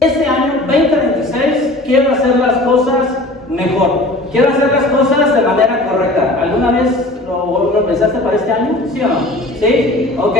Este año 2026 quiero hacer las cosas mejor. Quiero hacer las cosas de manera correcta. ¿Alguna vez lo pensaste para este año? ¿Sí o no? ¿Sí? Ok.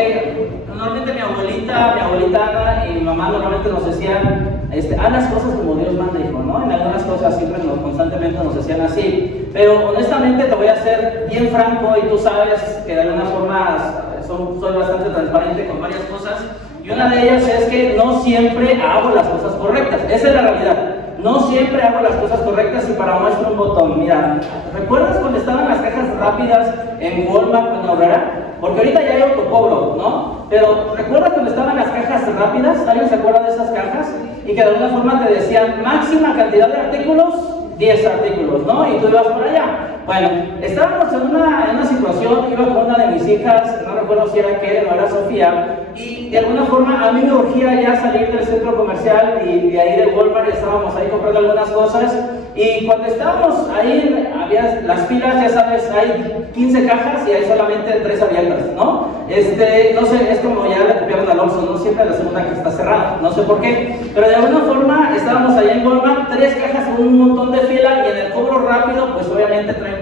Normalmente mi abuelita Ana y mi mamá normalmente nos decían, haz las cosas como Dios manda, hijo, ¿no? En algunas cosas siempre constantemente nos decían así. Pero honestamente te voy a ser bien franco y tú sabes que de alguna forma soy bastante transparente con varias cosas. Y una de ellas es que no siempre hago las cosas correctas. Esa es la realidad. No siempre hago las cosas correctas y para muestra un botón. Mira, ¿recuerdas cuando estaban las cajas rápidas en Walmart, en Aurrera? Porque ahorita ya hay autocobro, ¿no? Pero ¿recuerdas cuando estaban las cajas rápidas? ¿Alguien se acuerda de esas cajas? Y que de alguna forma te decían máxima cantidad de artículos, 10 artículos, ¿no? Y tú ibas por allá. Bueno, estábamos en una situación, iba con una de mis hijas, no recuerdo si era Keren o era Sofía, y de alguna forma a mí me urgía ya salir del centro comercial y de ahí del Walmart, estábamos ahí comprando algunas cosas, y cuando estábamos ahí, había las filas, ya sabes, hay 15 cajas y hay solamente 3 abiertas, ¿no? No sé, es como ya le copiaron al Oxxo, no siempre la segunda caja está cerrada, no sé por qué, pero de alguna forma estábamos allá en Walmart, 3 cajas con un montón de fila y en el cobro rápido, pues obviamente traen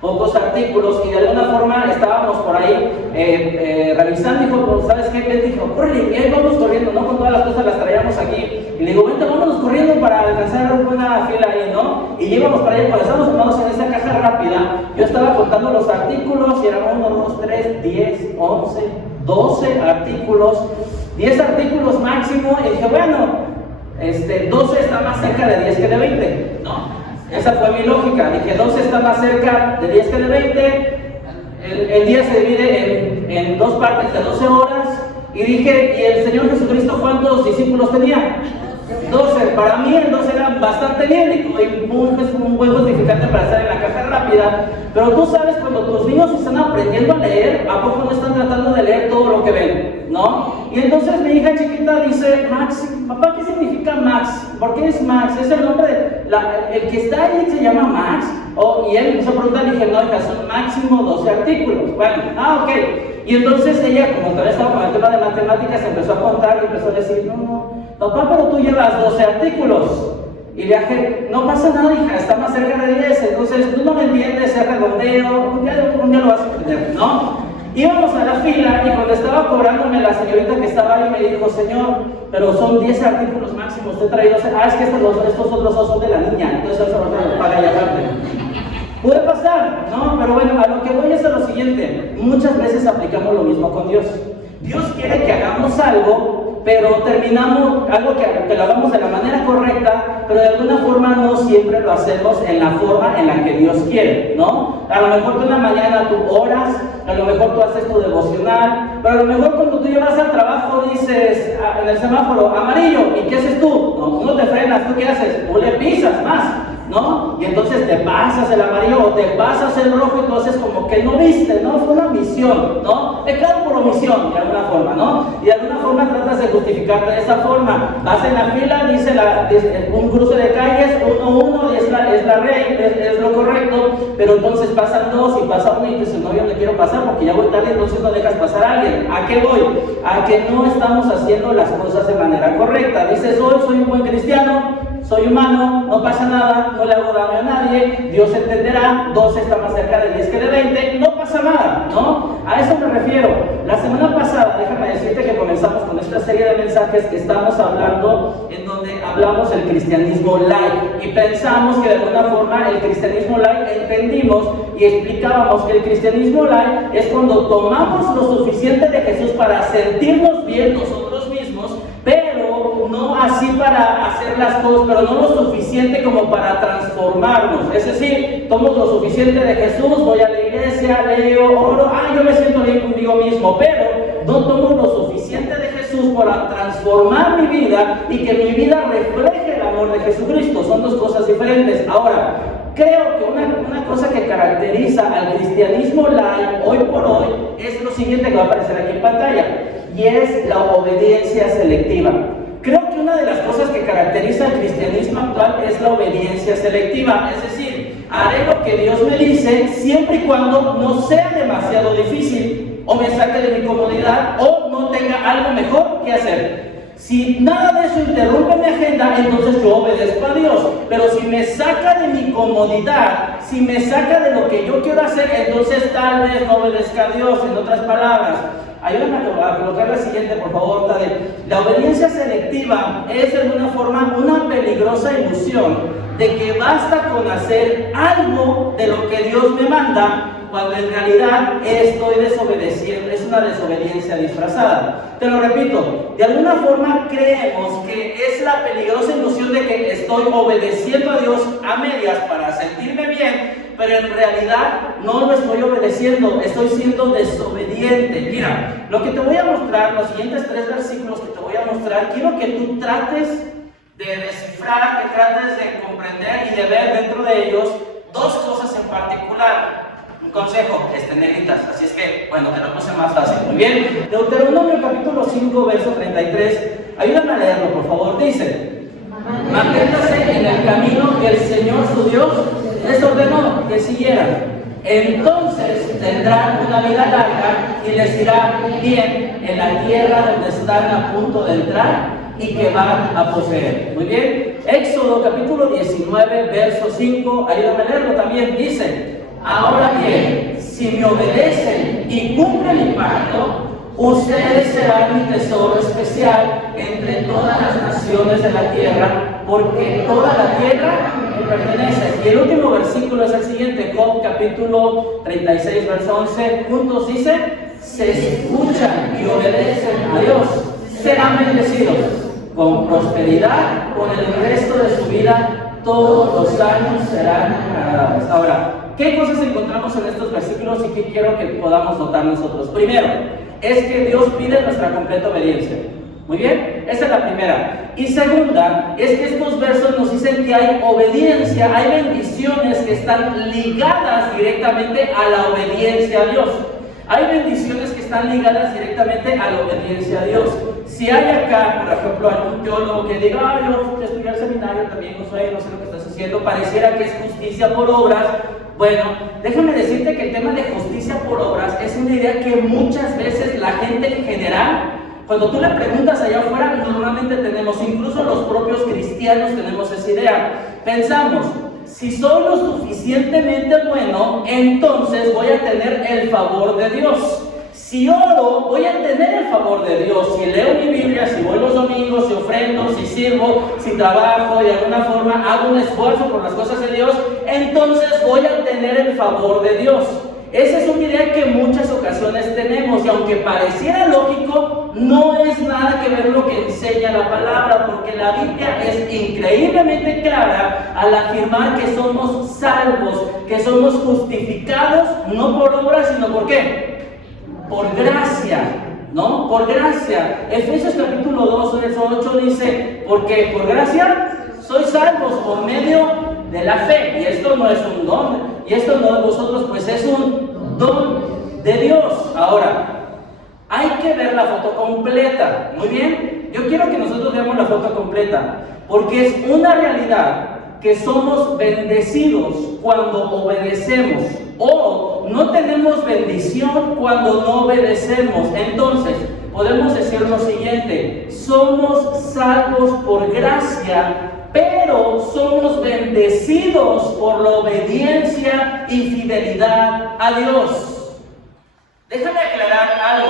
pocos artículos y de alguna forma estábamos por ahí revisando y dijo, pues, ¿sabes qué? Él dijo, córrele, y ahí vamos corriendo, ¿no? Con todas las cosas las traíamos aquí y le digo, vente, vámonos corriendo para alcanzar una buena fila ahí, ¿no? Y íbamos para allá, cuando estábamos formados en esa caja rápida, yo estaba contando los artículos y eran 1, 2, 3, 10, 11, 12 artículos, 10 artículos máximo y dije, bueno, 12 está más cerca de 10 que de 20, ¿no? Esa fue mi lógica, dije 12 está más cerca de 10 que de 20, el día se divide en 2 partes de 12 horas, y dije, ¿y el Señor Jesucristo cuántos discípulos tenía? 12, para mí el 12 era bastante bien y un buen justificante para estar en la caja rápida, pero tú sabes cuando tus niños están aprendiendo a leer, ¿a poco no están tratando de leer todo lo que ven? ¿No? Y entonces mi hija chiquita dice, Max, papá, ¿qué significa Max? ¿Por qué es Max? Es el nombre de, el que está ahí se llama Max, y él empezó a preguntar, y dije, no, hija, son máximo 12 artículos, bueno, ok, y entonces ella, como todavía estaba con el tema de matemáticas, empezó a contar y empezó a decir, no, papá, pero tú llevas 12 artículos, y le dije, no pasa nada, hija, está más cerca de 10, entonces tú no me entiendes, ese redondeo, un día lo vas a entender, ¿no? Íbamos a la fila y cuando estaba cobrándome la señorita que estaba ahí me dijo, señor, pero son 10 artículos máximos, usted trae 12, es que estos otros dos son de la niña, entonces eso lo paga ya aparte. Puede pasar, ¿no? Pero bueno, a lo que voy es a lo siguiente, muchas veces aplicamos lo mismo con Dios. Dios quiere que hagamos algo, pero terminamos algo que lo hagamos de la manera correcta, pero de alguna forma no siempre lo hacemos en la forma en la que Dios quiere, ¿no? A lo mejor tú en la mañana tú oras, a lo mejor tú haces tu devocional, pero a lo mejor cuando tú llevas al trabajo dices en el semáforo, amarillo, ¿y qué haces tú? No, tú no te frenas, ¿tú qué haces? Tú le pisas más, ¿no? Y entonces te pasas el amarillo o te pasas el rojo y tú haces como que no viste, ¿no? Fue una misión, ¿no? Pecado por omisión, de alguna forma, ¿no? Y de alguna forma tratas de justificarte de esa forma. Vas en la fila, dice un cruce de calles, 1-1, y es lo correcto, pero entonces pasan 2 y pasa 1 y dices, no, yo no quiero pasar porque ya voy tarde, entonces no dejas pasar a alguien. ¿A qué voy? A que no estamos haciendo las cosas de manera correcta. Dices, hoy soy un buen cristiano, soy humano, no pasa nada, no le hago daño a nadie, Dios entenderá, 12 está más cerca de 10 que de 20, no pasa nada, ¿no? A eso me refiero. La semana pasada, déjame decirte que comenzamos con esta serie de mensajes que estamos hablando, en donde hablamos del cristianismo light, y pensamos que de alguna forma el cristianismo light entendimos y explicábamos que el cristianismo light es cuando tomamos lo suficiente de Jesús para sentirnos bien nosotros mismos, pero no así para hacer las cosas, pero no lo suficiente como para transformarnos. Es decir, tomo lo suficiente de Jesús, voy a la iglesia, leo, oro, yo me siento bien conmigo mismo, pero no tomo lo suficiente de Jesús para transformar mi vida y que mi vida refleje el amor de Jesucristo. Son dos cosas diferentes. Ahora, creo que una cosa que caracteriza al cristianismo light hoy por hoy es lo siguiente que va a aparecer aquí en pantalla, y es la obediencia selectiva. Creo que una de las cosas que caracteriza al cristianismo actual es la obediencia selectiva, es decir, haré lo que Dios me dice siempre y cuando no sea demasiado difícil. o me saque de mi comodidad, o no tenga algo mejor que hacer. Si nada de eso interrumpe mi agenda, entonces yo obedezco a Dios. Pero si me saca de mi comodidad, si me saca de lo que yo quiero hacer, entonces tal vez no obedezca a Dios. En otras palabras, ayúdame a colocar la siguiente, por favor, Tadeo. La obediencia selectiva es de alguna forma una peligrosa ilusión de que basta con hacer algo de lo que Dios me manda, cuando en realidad estoy desobedeciendo. Es una desobediencia disfrazada. Te lo repito, de alguna forma creemos que es la peligrosa ilusión de que estoy obedeciendo a Dios a medias para sentirme bien, pero en realidad no lo estoy obedeciendo, estoy siendo desobediente. Mira, lo que te voy a mostrar, los siguientes 3 versículos que te voy a mostrar, quiero que tú trates de descifrar, que trates de comprender y de ver dentro de ellos 2 cosas en particular. Un consejo, negritas, así es que, bueno, te lo puse más fácil. Muy bien, Deuteronomio capítulo 5, verso 33, ayúdame a leerlo, por favor. Dice: manténgase en el camino que el Señor su Dios les ordenó que siguieran. Entonces tendrán una vida larga y les irá bien en la tierra donde están a punto de entrar y que van a poseer. Muy bien, Éxodo capítulo 19, verso 5, ayúdame a leerlo también. Dice: ahora bien, si me obedecen y cumplen mi pacto, ustedes serán mi tesoro especial entre todas las naciones de la tierra, porque toda la tierra me pertenece. Y el último versículo es el siguiente, Job capítulo 36, verso 11, juntos dice: se escuchan y obedecen a Dios, serán bendecidos con prosperidad por el resto de su vida, todos los años serán agradables. Ahora, ¿qué cosas encontramos en estos versículos y qué quiero que podamos notar nosotros? Primero, es que Dios pide nuestra completa obediencia. Muy bien, esa es la primera. Y segunda, es que estos versos nos dicen que hay obediencia, hay bendiciones que están ligadas directamente a la obediencia a Dios. Hay bendiciones que están ligadas directamente a la obediencia a Dios. Si hay acá, por ejemplo, algún teólogo que diga: yo estudié al seminario también, no sé lo que estás haciendo, pareciera que es justicia por obras. Bueno, déjame decirte que el tema de justicia por obras es una idea que muchas veces la gente en general, cuando tú le preguntas allá afuera, normalmente tenemos, incluso los propios cristianos tenemos esa idea. Pensamos: si soy lo suficientemente bueno, entonces voy a tener el favor de Dios. Si oro, voy a tener el favor de Dios. Si leo mi Biblia, si voy los domingos, si ofrendo, si sirvo, si trabajo, de alguna forma hago un esfuerzo por las cosas de Dios, entonces voy a tener el favor de Dios. Esa es una idea que en muchas ocasiones tenemos, y aunque pareciera lógico, no es nada que ver lo que enseña la palabra, porque la Biblia es increíblemente clara al afirmar que somos salvos, que somos justificados, no por obras, sino ¿por qué? Por gracia, ¿no? Por gracia. Efesios capítulo 2, verso 8 dice: porque por gracia sois salvos por medio de la fe. Y esto no es un don, y esto no de vosotros, pues es un don de Dios. Ahora, hay que ver la foto completa. Muy bien, yo quiero que nosotros veamos la foto completa, porque es una realidad que somos bendecidos cuando obedecemos, o no tenemos bendición cuando no obedecemos. Entonces, podemos decir lo siguiente: somos salvos por gracia, pero somos bendecidos por la obediencia y fidelidad a Dios. Déjame aclarar algo.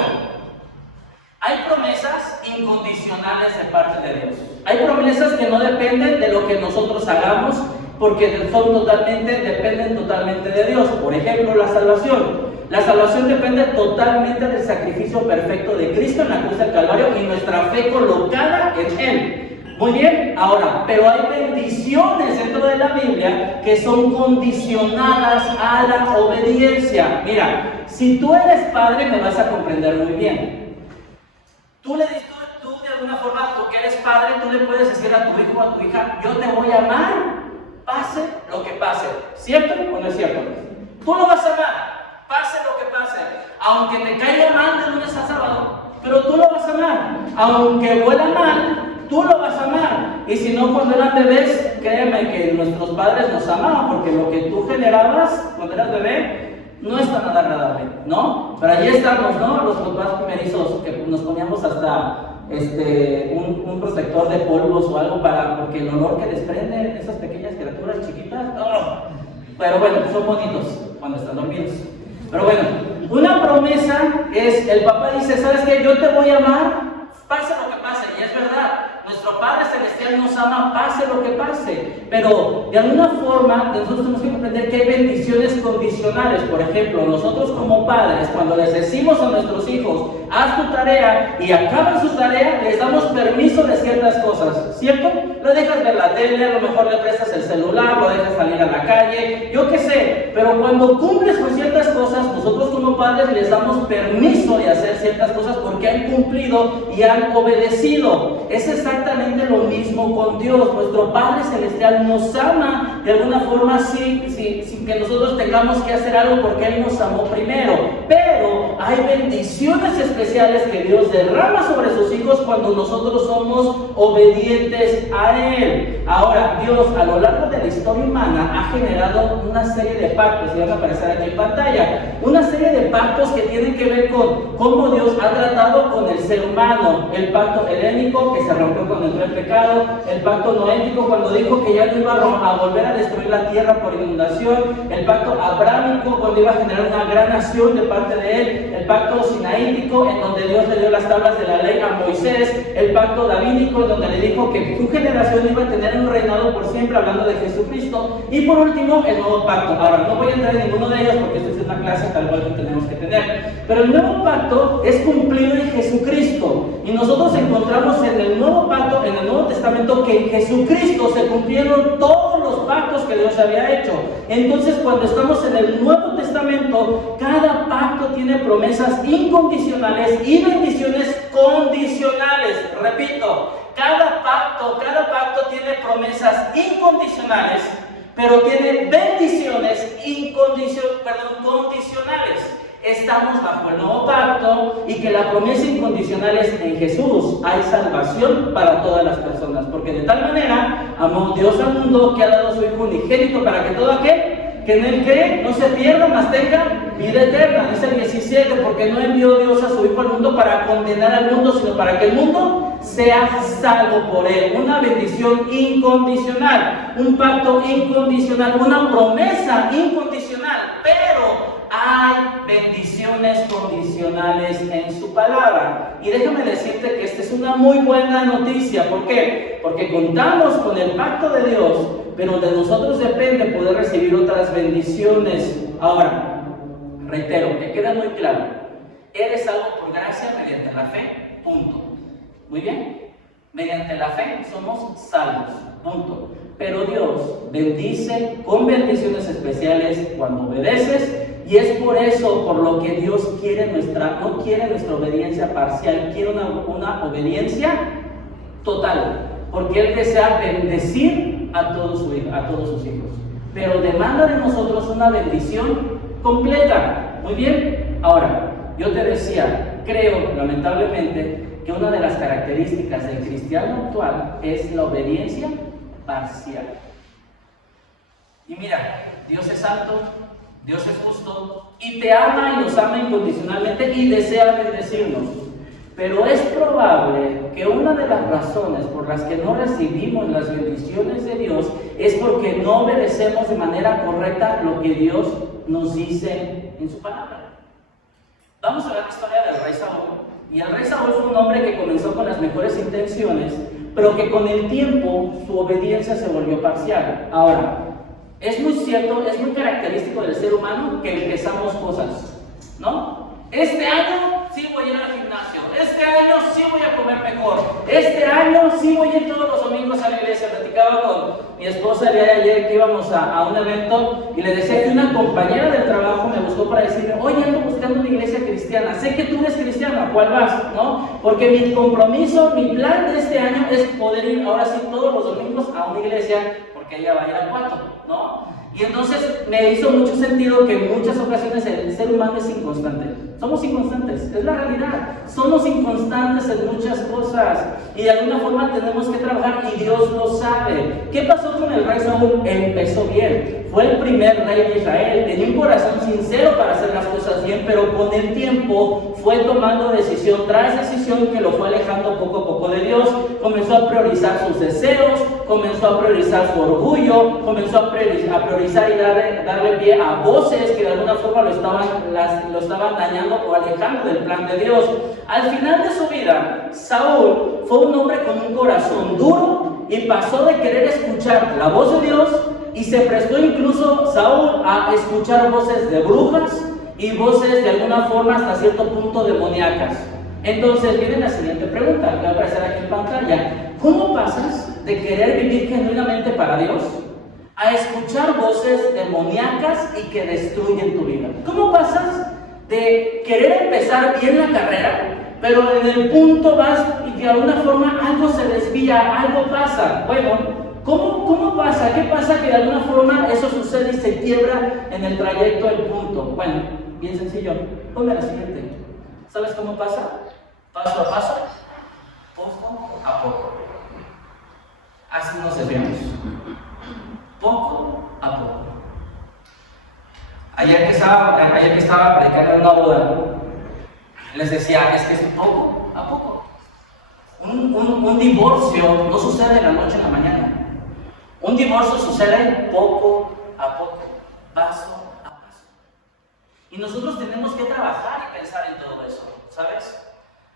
Hay promesas incondicionales de parte de Dios. Hay promesas que no dependen de lo que nosotros hagamos, porque dependen totalmente de Dios. Por ejemplo, la salvación. La salvación depende totalmente del sacrificio perfecto de Cristo en la cruz del Calvario y nuestra fe colocada en Él. Muy bien, ahora, pero hay bendiciones dentro de la Biblia que son condicionadas a la obediencia. Mira, si tú eres padre, me vas a comprender muy bien. Tú de alguna forma, tú que eres padre, tú le puedes decir a tu hijo o a tu hija: yo te voy a amar, pase lo que pase. ¿Cierto o no es cierto? Tú lo vas a amar, pase lo que pase. Aunque te caiga mal de lunes a sábado, pero tú lo vas a amar. Aunque huela mal, tú lo vas a amar. Y si no, cuando eran bebés, créeme que nuestros padres nos amaban, porque lo que tú generabas cuando eras bebé no está nada agradable, ¿no? Pero allí estamos, ¿no? Los papás primerizos que nos poníamos hasta un protector de polvos o algo porque el olor que desprenden esas pequeñas criaturas chiquitas, ¡oh! Pero bueno, son bonitos cuando están dormidos. Pero bueno, una promesa es, el papá dice, ¿sabes qué? Yo te voy a amar, pase lo que pase, y es verdad. Nuestro Padre Celestial nos ama, pase lo que pase, pero de alguna forma nosotros tenemos que comprender que hay bendiciones condicionales. Por ejemplo, nosotros como padres, cuando les decimos a nuestros hijos, haz tu tarea, y acaban su tarea, les damos permiso de ciertas cosas, ¿cierto? Le dejas ver la tele, a lo mejor le prestas el celular, lo dejas salir a la calle, yo qué sé, pero cuando cumples con ciertas cosas, nosotros como padres les damos permiso de hacer ciertas cosas porque han cumplido y han obedecido. Es exactamente lo mismo con Dios. Nuestro Padre Celestial nos ama de alguna forma sin que nosotros tengamos que hacer algo porque Él nos amó primero. Pero hay bendiciones especiales que Dios derrama sobre sus hijos cuando nosotros somos obedientes a Él. Ahora, Dios a lo largo de la historia humana ha generado una serie de pactos, y van a aparecer aquí en pantalla, una serie de pactos que tienen que ver con cómo Dios ha tratado con el ser humano. El pacto helénico, que se rompió cuando entró el pecado; el pacto noético, cuando dijo que ya no iba a volver a destruir la tierra por inundación; el pacto abrámico, cuando iba a generar una gran nación de parte de Él; el pacto sinaítico, en donde Dios le dio las tablas de la ley a Moisés; el pacto davídico, en donde le dijo que tu generación iba a tener un reinado por siempre, hablando de Jesucristo; y por último, el nuevo pacto. Ahora, no voy a entrar en ninguno de ellos porque esta es una clase tal cual que tenemos que tener, pero el nuevo pacto es cumplido en Jesucristo, y nosotros encontramos en el nuevo pacto, en el Nuevo Testamento, que en Jesucristo se cumplieron todos los pactos que Dios había hecho. Entonces, cuando estamos en el Nuevo Testamento, cada pacto tiene promesas incondicionales y bendiciones condicionales. Repito, cada pacto tiene promesas incondicionales, pero tiene bendiciones condicionales. Estamos bajo el nuevo pacto, y que la promesa incondicional es: en Jesús hay salvación para todas las personas, porque de tal manera amó Dios al mundo que ha dado a su Hijo unigénito, para que todo aquel que en Él cree no se pierda, mas tenga vida eterna. Dice el 17, porque no envió Dios a su Hijo al mundo para condenar al mundo, sino para que el mundo sea salvo por Él. Una bendición incondicional, un pacto incondicional, una promesa incondicional, pero hay bendiciones condicionales en su palabra. Y déjame decirte que esta es una muy buena noticia. ¿Por qué? Porque contamos con el pacto de Dios, pero de nosotros depende poder recibir otras bendiciones. Ahora, reitero, que queda muy claro: eres salvo por gracia mediante la fe, punto. Muy bien, mediante la fe somos salvos, punto. Pero Dios bendice con bendiciones especiales cuando obedeces, y es por eso por lo que Dios no quiere nuestra obediencia parcial, quiere una obediencia total, porque Él desea bendecir a todos sus hijos, pero demanda de nosotros una bendición completa. Muy bien, ahora, yo te decía, creo lamentablemente que una de las características del cristiano actual es la obediencia parcial. Y mira, Dios es santo, Dios es justo, y te ama y nos ama incondicionalmente y desea bendecirnos. Pero es probable que una de las razones por las que no recibimos las bendiciones de Dios es porque no obedecemos de manera correcta lo que Dios nos dice en su palabra. Vamos a ver la historia del rey Saúl. Y el rey Saúl fue un hombre que comenzó con las mejores intenciones, pero que con el tiempo su obediencia se volvió parcial. Ahora, es muy cierto, es muy característico del ser humano que empezamos cosas, ¿no? Este año sí voy a ir al gimnasio, este año sí voy a comer mejor, este año sí voy a ir todos los domingos a la iglesia. Platicaba con mi esposa el día de ayer que íbamos a un evento, y le decía que una compañera del trabajo me buscó para decirme: oye, ando buscando una iglesia cristiana, sé que tú eres cristiana, ¿a cuál vas? ¿No? Porque mi compromiso, mi plan de este año es poder ir ahora sí todos los domingos a una iglesia, porque ella va a ir a 4, ¿no? Y entonces me hizo mucho sentido que en muchas ocasiones el ser humano es inconstante. Somos inconstantes, es la realidad. Somos inconstantes en muchas cosas y de alguna forma tenemos que trabajar y Dios lo sabe. ¿Qué pasó con el rey Saúl? Empezó bien. Fue el primer rey de Israel. Tenía un corazón sincero para hacer las cosas bien, pero con el tiempo fue tomando decisión tras decisión que lo fue alejando poco a poco de Dios. Comenzó a priorizar sus deseos, comenzó a priorizar su orgullo, comenzó a priorizar y darle pie a voces que de alguna forma lo estaban dañando o alejando del plan de Dios. Al final de su vida, Saúl fue un hombre con un corazón duro y pasó de querer escuchar la voz de Dios y se prestó incluso Saúl a escuchar voces de brujas y voces de alguna forma hasta cierto punto demoníacas. Entonces viene la siguiente pregunta que va a aparecer aquí en pantalla. ¿Cómo pasas de querer vivir genuinamente para Dios a escuchar voces demoníacas y que destruyen tu vida? ¿Cómo pasas de querer empezar bien la carrera, pero en el punto vas y de alguna forma algo se desvía, algo pasa? Bueno, ¿cómo pasa? ¿Qué pasa que de alguna forma eso sucede y se quiebra en el trayecto del punto? Bueno, bien sencillo. Ponme la siguiente. ¿Sabes cómo pasa? Paso a paso, poco a poco. Así nos desviamos. Poco a poco. Ayer que estaba predicando en una boda, les decía, es que es poco a poco. Un divorcio no sucede de la noche a la mañana. Un divorcio sucede poco a poco, paso a paso. Y nosotros tenemos que trabajar y pensar en todo eso, ¿sabes?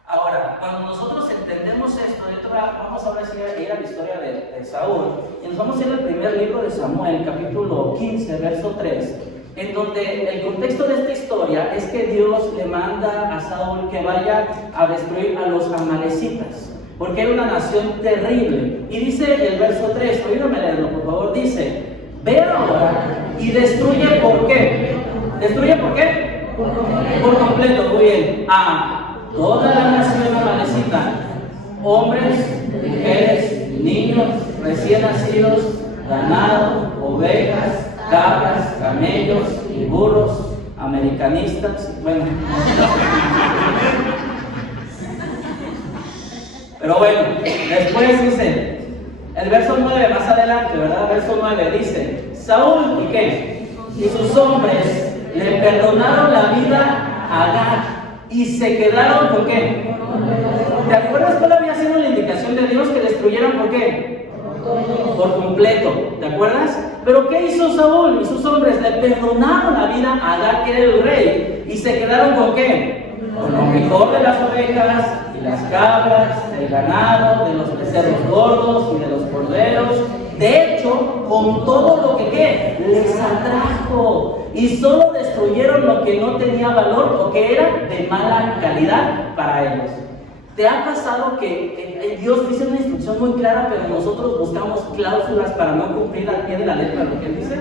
Ahora, cuando nosotros entendemos esto, vamos ahora a ir a la historia de Saúl, y nos vamos a ir al primer libro de Samuel, capítulo 15, verso 3, en donde el contexto de esta historia es que Dios le manda a Saúl que vaya a destruir a los amalecitas, porque era una nación terrible. Y dice el verso 3, ayúdame a leerlo por favor, dice: ve ahora y destruye, ¿por qué? ¿Destruye por qué? Por completo, muy bien, a toda la nación amalecita, hombres, mujeres, niños, recién nacidos, ganado, ovejas, cabras, camellos y burros, americanistas, bueno. Pero bueno, después dice, el verso 9, más adelante, ¿verdad? Verso 9 dice: Saúl, ¿y qué? Y sus hombres le perdonaron la vida a Agag y se quedaron, ¿por qué? ¿Te acuerdas cuál había sido la indicación de Dios? Que destruyeran, ¿por qué? Por completo, ¿te acuerdas? Pero ¿qué hizo Saúl y sus hombres? Le perdonaron la vida a Agag, que era el rey, y se quedaron ¿con qué? Con lo mejor de las ovejas y las cabras, del ganado, de los becerros gordos y de los corderos. De hecho, con todo lo que ¿qué? Les atrajo. Y solo destruyeron lo que no tenía valor o que era de mala calidad para ellos. ¿Te ha pasado que Dios dice una instrucción muy clara, pero nosotros buscamos cláusulas para no cumplir al pie de la letra lo que Él dice?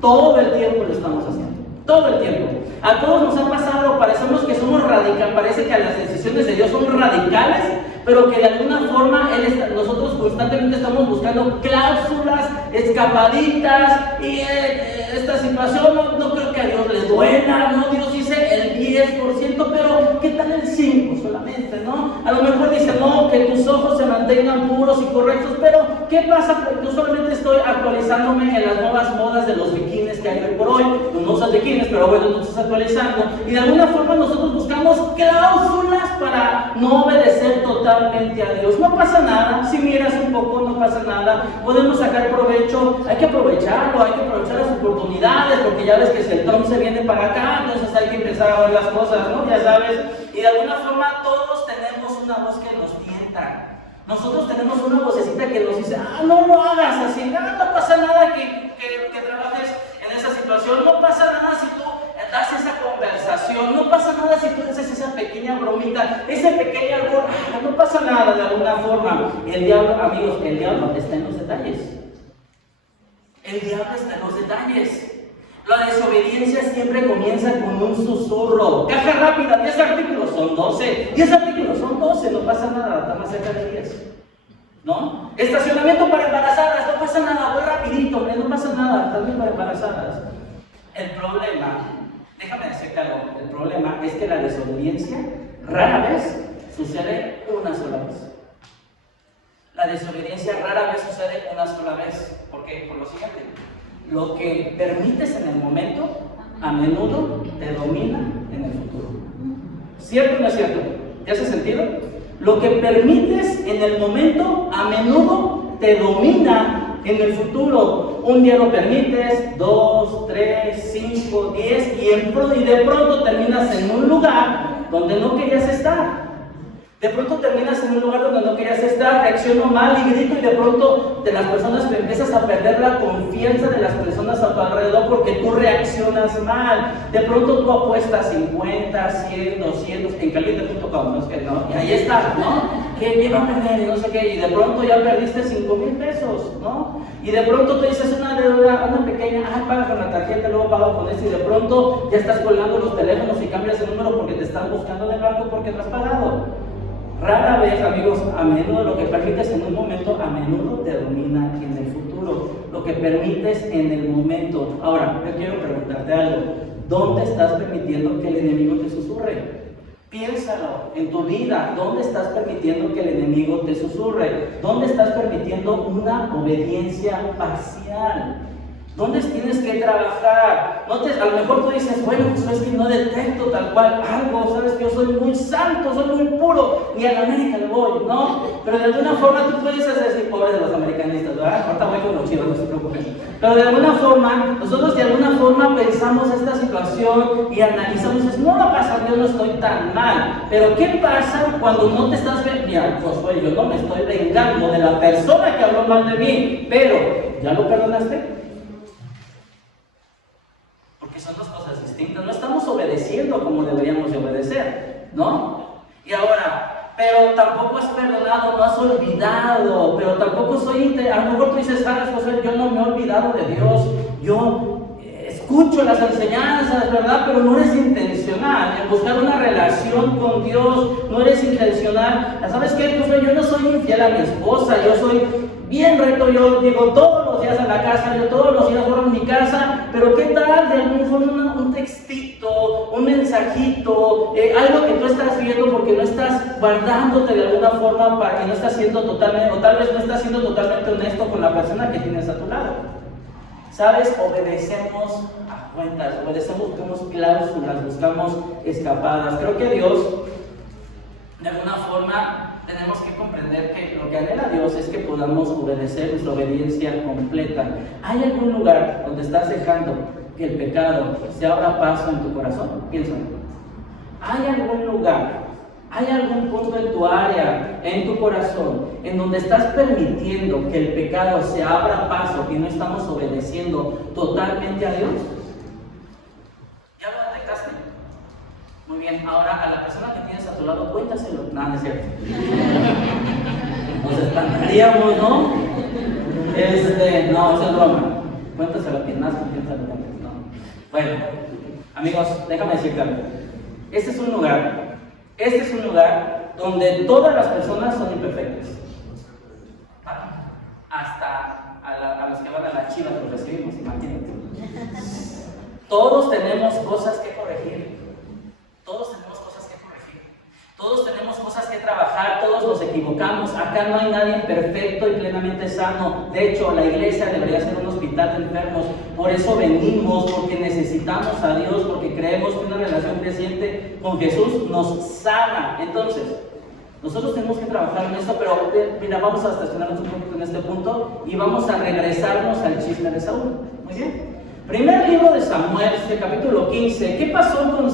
Todo el tiempo lo estamos haciendo. Todo el tiempo. A todos nos ha pasado, parecemos que somos radicales, parece que las decisiones de Dios son radicales, pero que de alguna forma nosotros constantemente estamos buscando cláusulas, escapaditas, y esta situación no creo que a Dios le duela, ¿no? Dios dice el 10%, pero ¿qué tal el 5% solamente, no? A lo mejor dice, no, que tus ojos se mantengan puros y correctos, pero ¿qué pasa? Yo solamente estoy actualizándome en las nuevas modas de los bikinis que hay hoy por hoy. Tú no usas bikinis, pero bueno, tú estás actualizando, y de alguna forma nosotros buscamos cláusulas para no obedecer totalmente a Dios. No pasa nada, si miras un poco no pasa nada, podemos sacar provecho, hay que aprovecharlo, hay que aprovechar las oportunidades, porque ya ves que si el Trump se viene para acá, entonces hay que empezar a ver las cosas, ¿no? Ya sabes, y de alguna forma todos tenemos una voz que nos tienta. Nosotros tenemos una vocecita que nos dice, no lo hagas así, no pasa nada que trabajes en esa situación, no pasa nada si tú das esa conversación, no pasa nada si tú haces esa pequeña bromita, ese pequeño albur, no pasa nada de alguna forma. Y el diablo, amigos, el diablo está en los detalles. El diablo está en los detalles. La desobediencia siempre comienza con un susurro. Caja rápida, 10 artículos son 12. 10 artículos son 12, no pasa nada, está más cerca de 10. ¿no? Estacionamiento para embarazadas, no pasa nada, voy rapidito, hombre, no pasa nada, también para embarazadas. El problema, déjame decirte algo, el problema es que la desobediencia rara vez sucede una sola vez. La desobediencia rara vez sucede una sola vez. ¿Por qué? Por lo siguiente. Lo que permites en el momento, a menudo te domina en el futuro. ¿Cierto o no es cierto? ¿Te hace sentido? Lo que permites en el momento, a menudo te domina en el futuro. Un día lo permites, 2, 3, 5, 10 y de pronto terminas en un lugar donde no querías estar. De pronto terminas en un lugar donde no querías estar, reacciono mal y grito y de pronto de las personas te empiezas a perder la confianza de las personas a tu alrededor porque tú reaccionas mal. De pronto tú apuestas 50, 100, 200 en caliente.com, ¿no? Y ahí está, ¿no? ¿Qué va a perder? No sé qué, y de pronto ya perdiste 5,000 pesos, ¿no? Y de pronto tú dices una deuda, una pequeña, paga con la tarjeta, luego pago con esto y de pronto ya estás colgando los teléfonos y cambias el número porque te están buscando en el banco porque no has pagado. Rara vez, amigos, a menudo lo que permites en un momento, a menudo te domina en el futuro. Lo que permites en el momento. Ahora, yo quiero preguntarte algo. ¿Dónde estás permitiendo que el enemigo te susurre? Piénsalo en tu vida. ¿Dónde estás permitiendo que el enemigo te susurre? ¿Dónde estás permitiendo una obediencia parcial? ¿Dónde tienes que trabajar? A lo mejor tú dices, bueno, pues es que no detecto tal cual algo, sabes que yo soy muy santo, soy muy puro, ni a la América le voy, ¿no? Pero de alguna forma tú puedes decir, pobre de los americanistas, ¿verdad? Ahorita voy con los chivos, no se preocupen. Pero de alguna forma, nosotros de alguna forma pensamos esta situación y analizamos y dices, no va a pasar, yo no estoy tan mal. Pero ¿qué pasa cuando no te estás mira, Josué, yo no me estoy vengando de la persona que habló mal de mí, pero ¿ya lo perdonaste? Porque son dos cosas distintas, no estamos obedeciendo como deberíamos de obedecer, ¿no? Y ahora, pero tampoco has perdonado, no has olvidado, pero tampoco a lo mejor tú dices, sabes, José, yo no me he olvidado de Dios, yo escucho las enseñanzas, ¿verdad? Pero no eres intencional en buscar una relación con Dios, no eres intencional. ¿Sabes qué, José? Yo no soy infiel a mi esposa, yo soy bien recto, yo llego todos los días a la casa, yo todos los días vuelvo a mi casa, pero ¿qué tal de alguna forma un textito, un mensajito, algo que tú estás viendo porque no estás guardándote de alguna forma para que no estás siendo totalmente, o tal vez no estás siendo totalmente honesto con la persona que tienes a tu lado? ¿Sabes? Obedecemos a cuentas, buscamos cláusulas, buscamos escapadas. Creo que Dios, de alguna forma, tenemos que comprender que lo que anhela Dios es que podamos obedecer nuestra obediencia completa. ¿Hay algún lugar donde estás dejando que el pecado se abra paso en tu corazón? Piénsalo. ¿Hay algún lugar, hay algún punto en tu área, en tu corazón, en donde estás permitiendo que el pecado se abra paso y no estamos obedeciendo totalmente a Dios? ¿Ya lo detectaste? Muy bien, ahora a la persona que tienes a tu lado, cuéntaselo. No, no es cierto. Nos espantaríamos, ¿no? No, es broma. Cuéntaselo a quien más confianza le tengas, ¿no? Bueno, amigos, déjame decirte algo. Este es un lugar donde todas las personas son imperfectas. Hasta a los que van a las Chivas los recibimos, imagínate. Todos tenemos cosas que corregir. Todos tenemos cosas que corregir. Todos tenemos cosas que trabajar, todos nos equivocamos. Acá no hay nadie perfecto y plenamente sano. De hecho, la iglesia debería ser un hospital de enfermos. Por eso venimos, porque necesitamos a Dios, porque creemos que una relación creciente con Jesús nos sana. Entonces, nosotros tenemos que trabajar en esto, pero mira, vamos a estacionarnos un poquito en este punto y vamos a regresarnos al chisme de Saúl. Muy bien. Primer libro de Samuel, capítulo 15. ¿Qué pasó con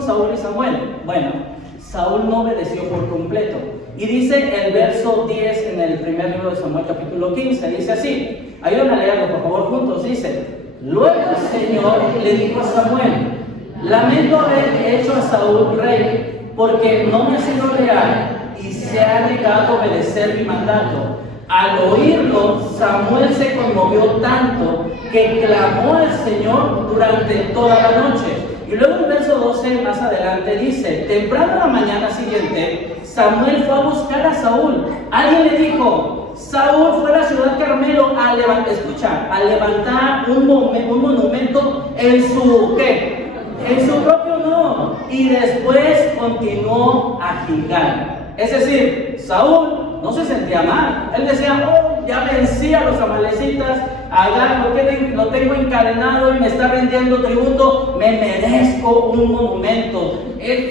Saúl y Samuel? Bueno, Saúl no obedeció por completo. Y dice el verso 10 en el primer libro de Samuel, capítulo 15. Dice así, ayúdenme a leerlo por favor juntos. Dice, luego el Señor le dijo a Samuel, lamento haber hecho a Saúl rey, porque no me ha sido leal y se ha negado a obedecer mi mandato. Al oírlo, Samuel se conmovió tanto que clamó al Señor durante toda la noche. Y luego en el verso 12 más adelante dice, temprano en la mañana siguiente, Samuel fue a buscar a Saúl. Alguien le dijo, Saúl fue a la ciudad Carmelo a levantar un monumento en su, ¿qué? En su propio honor. Y después continuó a Gilgal. Es decir, Saúl no se sentía mal. Él decía, oh, ya vencí a los amalecitas, Agag lo tengo encadenado y me está rindiendo tributo, me merezco un monumento.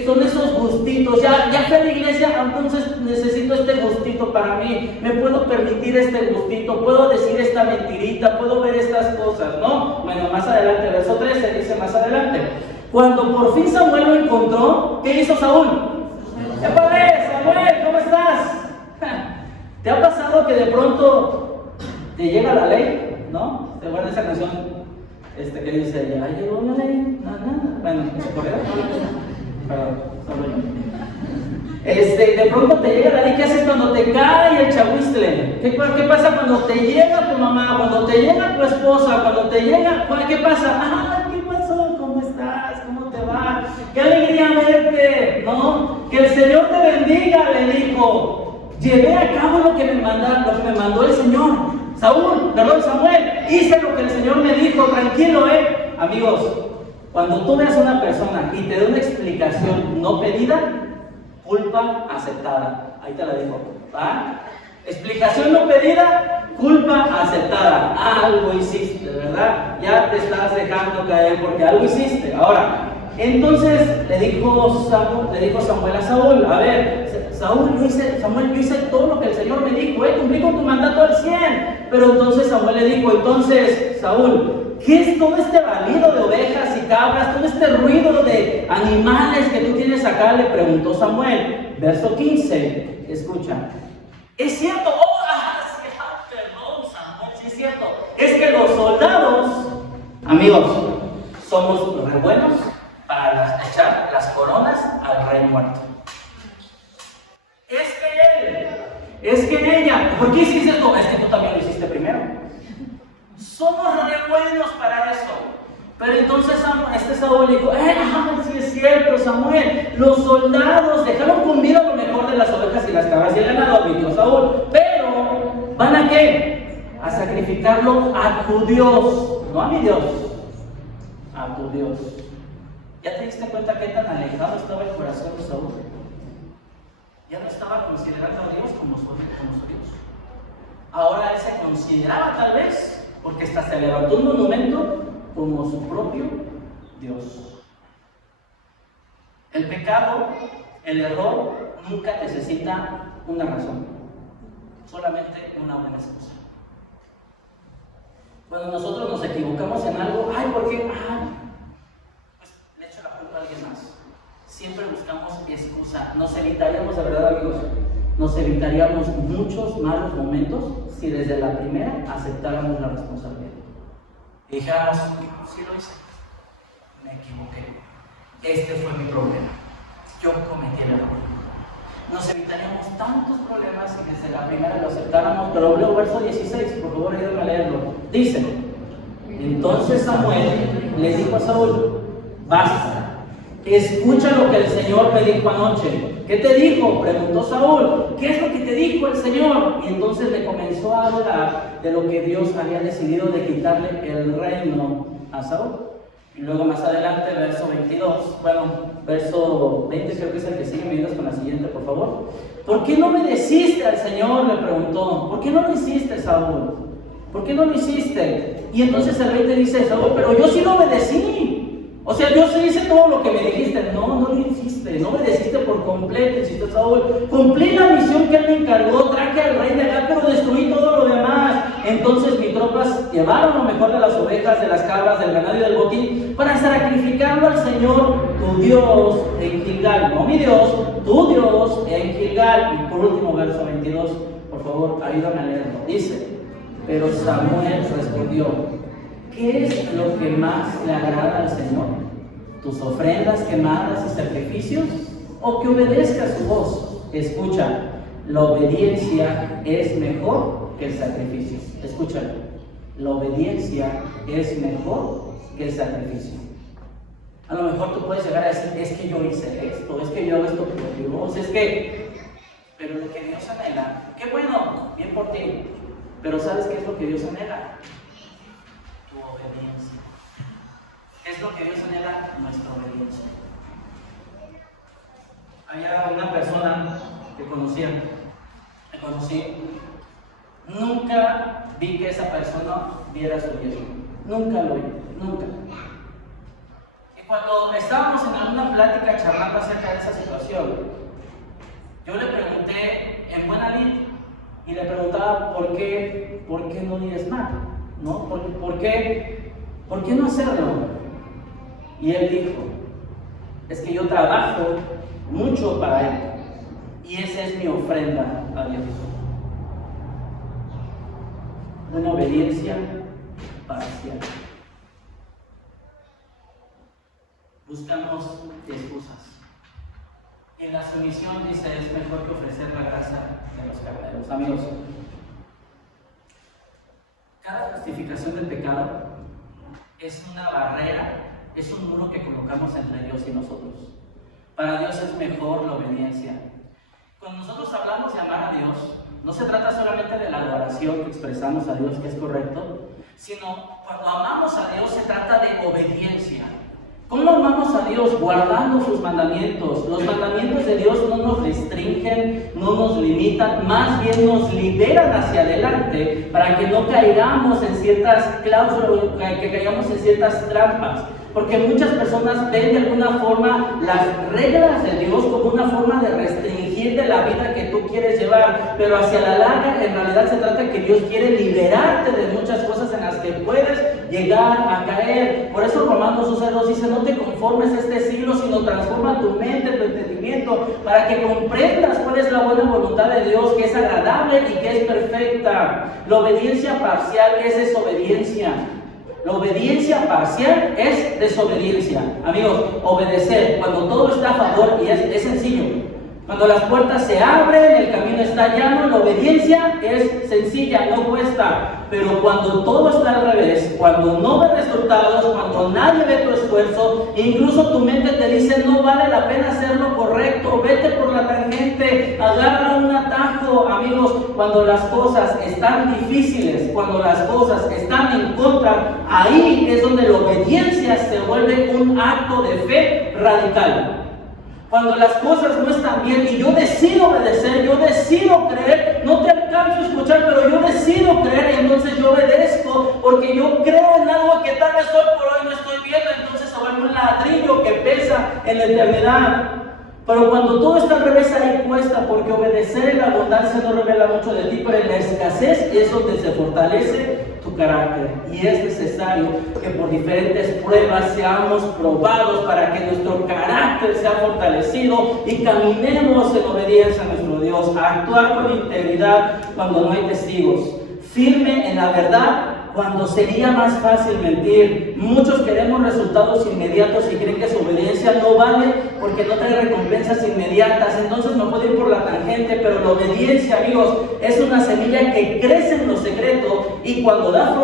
Son esos gustitos, ya fui a la iglesia, entonces necesito este gustito para mí, me puedo permitir este gustito, puedo decir esta mentirita, puedo ver estas cosas, ¿no? Bueno, más adelante, verso 13 dice más adelante, cuando por fin Samuel lo encontró, ¿qué hizo Saúl? ¡Épale, Samuel, ¿cómo estás? ¿Te ha pasado que de pronto te llega la ley? ¿No? ¿Te acuerdas de esa canción? Que dice, ya llegó la ley. Bueno, ¿se corrió? Perdón, solo yo. De pronto te llega la ley. ¿Qué haces cuando te cae el chahuistle? ¿Qué pasa cuando te llega tu mamá? Cuando te llega tu esposa? Cuando te llega, ¿qué pasa? Ah, ¿qué pasó? ¿Cómo estás? ¿Cómo te va? ¡Qué alegría verte! ¿No? Que el Señor te bendiga, le dijo. Llevé a cabo lo que me mandó el Señor. Samuel, hice lo que el Señor me dijo, tranquilo, Amigos, cuando tú veas a una persona y te dé una explicación no pedida, culpa aceptada. Ahí te la digo, ¿va? Explicación no pedida, culpa aceptada. Algo hiciste, ¿verdad? Ya te estás dejando caer porque algo hiciste. Ahora, entonces le dijo Samuel a Saúl, a ver, Samuel, yo hice todo lo que el Señor me dijo, cumplí con tu mandato al 100. Pero entonces Samuel le dijo, entonces, Saúl, ¿qué es todo este balido de ovejas y cabras, todo este ruido de animales que tú tienes acá? Le preguntó Samuel. Verso 15, escucha. Es cierto, perdón, Samuel, sí es cierto. Es que los soldados, amigos, somos re buenos para echar las coronas al rey muerto. Es que ella, ¿por qué hiciste esto? Es que tú también lo hiciste primero. Somos re buenos para eso. Pero entonces Saúl dijo, sí es cierto, Samuel, los soldados dejaron con vida lo mejor de las ovejas y las cabras y el ganado, admitió Saúl, pero ¿van a qué? A sacrificarlo a tu Dios, no a mi Dios, a tu Dios. ¿Ya te diste cuenta qué tan alejado estaba el corazón de Saúl? Ya no estaba considerando a Dios como su Dios. Ahora él se consideraba tal vez, porque hasta se levantó un monumento, como su propio Dios. El pecado, el error, nunca necesita una razón, solamente una buena excusa. Cuando nosotros nos equivocamos en algo, ¿por qué? Pues le echo la culpa a alguien más. Siempre buscamos excusa. Nos evitaríamos, de verdad, amigos, nos evitaríamos muchos malos momentos si desde la primera aceptáramos la responsabilidad. Y dijéramos, sí lo hice, me equivoqué, este fue mi problema, yo cometí el error. Nos evitaríamos tantos problemas si desde la primera lo aceptáramos. Pero luego verso 16, por favor, ayúdame a leerlo. Dice, entonces Samuel le dijo a Saúl, basta, escucha lo que el Señor me dijo anoche. ¿Qué te dijo? Preguntó Saúl. ¿Qué es lo que te dijo el Señor? Y entonces le comenzó a hablar de lo que Dios había decidido de quitarle el reino a Saúl. Y luego más adelante, verso 22, verso 20 creo que es el que sigue, me ayudas con la siguiente, por favor. ¿Por qué no obedeciste al Señor? Le preguntó. ¿Por qué no lo hiciste, Saúl? ¿Por qué no lo hiciste? Y entonces el 20 dice, Saúl, pero yo sí lo obedecí. O sea, yo sí hice todo lo que me dijiste. No lo hiciste, no obedeciste por completo, hiciste, Saúl. Cumplí la misión que él me encargó, traje al rey de acá, pero destruí todo lo demás. Entonces mis tropas llevaron lo mejor de las ovejas, de las cabras, del ganado y del botín, para sacrificarlo al Señor, tu Dios, en Gilgal. No mi Dios, tu Dios, en Gilgal. Y por último, verso 22, por favor, ayúdame a leerlo. Dice, pero Samuel respondió, ¿qué es lo que más le agrada al Señor? ¿Tus ofrendas quemadas y sacrificios? ¿O que obedezca su voz? Escucha, la obediencia es mejor que el sacrificio. Escúchalo, la obediencia es mejor que el sacrificio. A lo mejor tú puedes llegar a decir, es que yo hice esto, es que yo hago esto por Dios, es que... Pero lo que Dios anhela, qué bueno, bien por ti. Pero ¿sabes qué es lo que Dios anhela? Tu obediencia. ¿Qué es lo que Dios anhela? Nuestra obediencia. Había una persona que conocí. Nunca vi que esa persona viera su diezmo. Nunca lo vi, nunca. Y cuando estábamos en alguna plática charlando acerca de esa situación, yo le pregunté en buena lid y le preguntaba por qué no diezmar, ¿no? ¿Por qué no hacerlo? Y él dijo, es que yo trabajo mucho para Él y esa es mi ofrenda a Dios. Una obediencia parcial. Buscamos excusas. En la sumisión dice, es mejor que ofrecer la grasa de los carneros. Amigos, cada justificación del pecado es una barrera, es un muro que colocamos entre Dios y nosotros. Para Dios es mejor la obediencia. Cuando nosotros hablamos de amar a Dios, no se trata solamente de la adoración que expresamos a Dios, que es correcto, sino cuando amamos a Dios se trata de obediencia. ¿Cómo amamos a Dios? Guardando sus mandamientos. Los mandamientos de Dios no nos restringen, no nos limitan, más bien nos liberan hacia adelante para que no caigamos en ciertas cláusulas, que caigamos en ciertas trampas. Porque muchas personas ven de alguna forma las reglas de Dios como una forma de restringir de la vida que tú quieres llevar, pero hacia la larga en realidad se trata de que Dios quiere liberarte de muchas cosas en las que puedes llegar a caer. Por eso Romanos 12:2 dice, no te conformes a este siglo, sino transforma tu mente, tu entendimiento, para que comprendas cuál es la buena voluntad de Dios, que es agradable y que es perfecta. La obediencia parcial es desobediencia. La obediencia parcial es desobediencia. Amigos, obedecer cuando todo está a favor y es sencillo. Cuando las puertas se abren, el camino está llano, la obediencia es sencilla, no cuesta. Pero cuando todo está al revés, cuando no ves resultados, cuando nadie ve tu esfuerzo, incluso tu mente te dice no vale la pena hacer lo correcto, vete por la tangente, agarra un atajo. Amigos, cuando las cosas están difíciles, cuando las cosas están en contra, ahí es donde la obediencia se vuelve un acto de fe radical. Cuando las cosas no están bien y yo decido obedecer, yo decido creer, no te alcanzo a escuchar, pero yo decido creer y entonces yo obedezco porque yo creo en algo que tal vez hoy por hoy no estoy viendo, entonces se vuelve un ladrillo que pesa en la eternidad. Pero cuando todo está al revés ahí cuesta, porque obedecer en la abundancia no revela mucho de ti, pero en la escasez es donde se fortalece tu carácter. Y es necesario que por diferentes pruebas seamos probados para que nuestro carácter sea fortalecido y caminemos en obediencia a nuestro Dios, a actuar con integridad cuando no hay testigos, firme en la verdad cuando sería más fácil mentir. Muchos queremos resultados inmediatos y creen que su obediencia no vale porque no trae recompensas inmediatas, entonces me puedo ir por la tangente. Pero la obediencia, amigos, es una semilla que crece en lo secreto y cuando da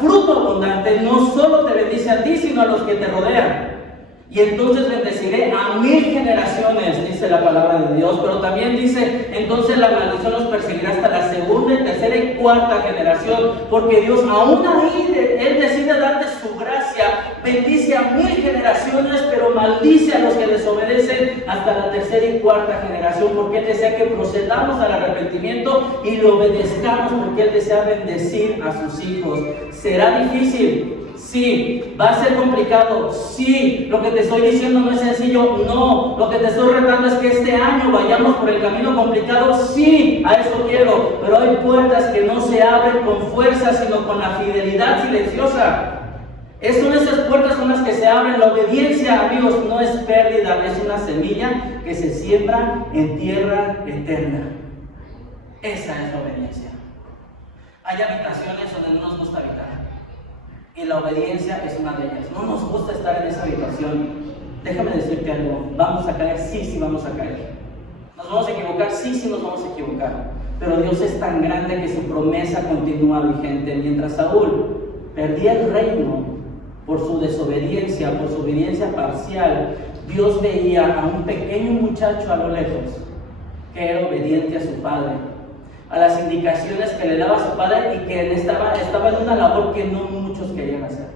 fruto abundante, no solo te bendice a ti, sino a los que te rodean. Y entonces bendeciré a 1000 generaciones, dice la palabra de Dios. Pero también dice, entonces la maldición los perseguirá hasta la segunda, tercera y cuarta generación. Porque Dios, aún ahí, Él decide darte su gracia. Bendice a 1000 generaciones, pero maldice a los que desobedecen hasta la tercera y cuarta generación. Porque Él desea que procedamos al arrepentimiento y lo obedezcamos, porque Él desea bendecir a sus hijos. ¿Será difícil? Sí. ¿Va a ser complicado? Sí. ¿Lo que te estoy diciendo no es sencillo? No. ¿Lo que te estoy retando es que este año vayamos por el camino complicado? Sí, a eso quiero. Pero hay puertas que no se abren con fuerza, sino con la fidelidad silenciosa. Son esas puertas con las que se abren. La obediencia, amigos, no es pérdida, es una semilla que se siembra en tierra eterna. Esa es la obediencia. Hay habitaciones donde no nos gusta habitar. Y la obediencia es una de ellas. No nos gusta estar en esa habitación. Déjame decirte algo. ¿Vamos a caer? Sí, sí vamos a caer. ¿Nos vamos a equivocar? Sí, sí nos vamos a equivocar. Pero Dios es tan grande que su promesa continúa vigente. Mientras Saúl perdía el reino por su desobediencia, por su obediencia parcial, Dios veía a un pequeño muchacho a lo lejos que era obediente a su padre, a las indicaciones que le daba su padre y que estaba en una labor que no muchos querían hacer.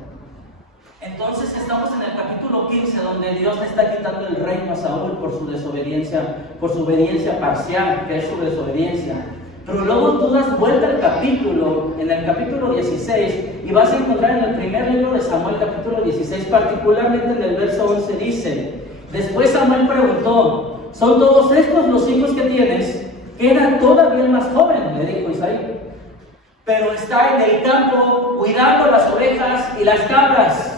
Entonces estamos en el capítulo 15, donde Dios le está quitando el reino a Saúl por su obediencia parcial, que es su desobediencia. Pero luego tú das vuelta al capítulo, en el capítulo 16, y vas a encontrar en el primer libro de Samuel, capítulo 16, particularmente en el verso 11, dice: después Samuel preguntó: ¿son todos estos los hijos que tienes? Que era todavía el más joven, le dijo Isaí, pero está en el campo cuidando las ovejas y las cabras.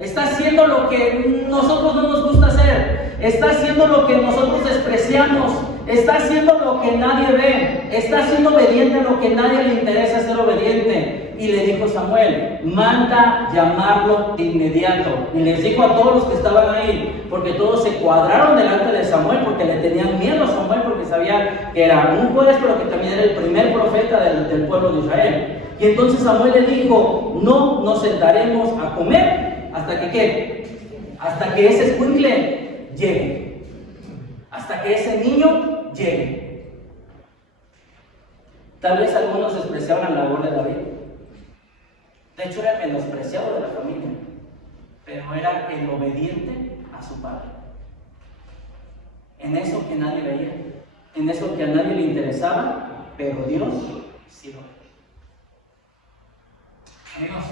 Está haciendo lo que nosotros no nos gusta hacer. Está haciendo lo que nosotros despreciamos. Está haciendo lo que nadie ve. Está siendo obediente a lo que nadie le interesa ser obediente. Y le dijo Samuel: manda llamarlo de inmediato. Y les dijo a todos los que estaban ahí, porque todos se cuadraron delante de Samuel, porque le tenían miedo a Samuel, porque sabían que era un juez, pero que también era el primer profeta del pueblo de Israel. Y entonces Samuel le dijo: no nos sentaremos a comer hasta que ¿qué? Hasta que ese escuincle llegue, hasta que ese niño llegue. Tal vez algunos despreciaban la labor de David. De hecho era el menospreciado de la familia, pero era el obediente a su padre. En eso que nadie veía, en eso que a nadie le interesaba, pero Dios sí lo ve. Amigos,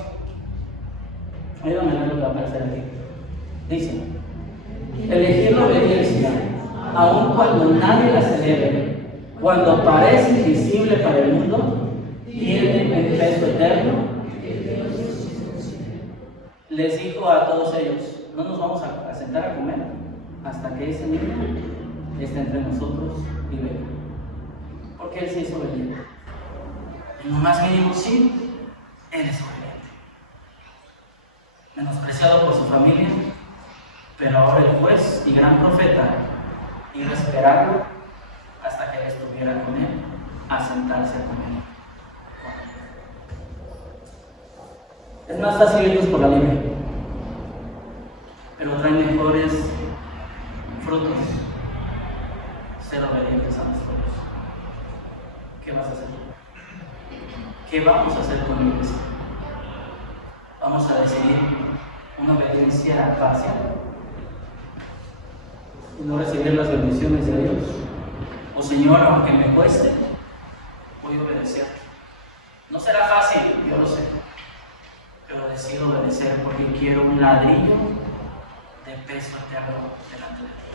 ayúdame a ver lo que va a aparecer aquí. Dice: elegir la obediencia, aun cuando nadie la celebre, cuando parece invisible para el mundo, tiene un peso eterno. Les dijo a todos ellos: no nos vamos a sentar a comer hasta que ese niño esté entre nosotros y venga. Porque él se hizo obediente. En lo más mínimo, sí, él es obediente. Menospreciado por su familia, pero ahora el juez y gran profeta iba a esperarlo hasta que él estuviera con él, a sentarse a comer. Es más fácil irnos por la libre, pero trae mejores frutos ser obedientes a nosotros. ¿Qué vas a hacer? ¿Qué vamos a hacer con la iglesia? ¿Vamos a decidir una obediencia parcial y no recibir las bendiciones de Dios? O Señor, aunque me cueste, voy a obedecer. No será fácil, yo lo sé, pero decido obedecer porque quiero un ladrillo de peso eterno delante de ti.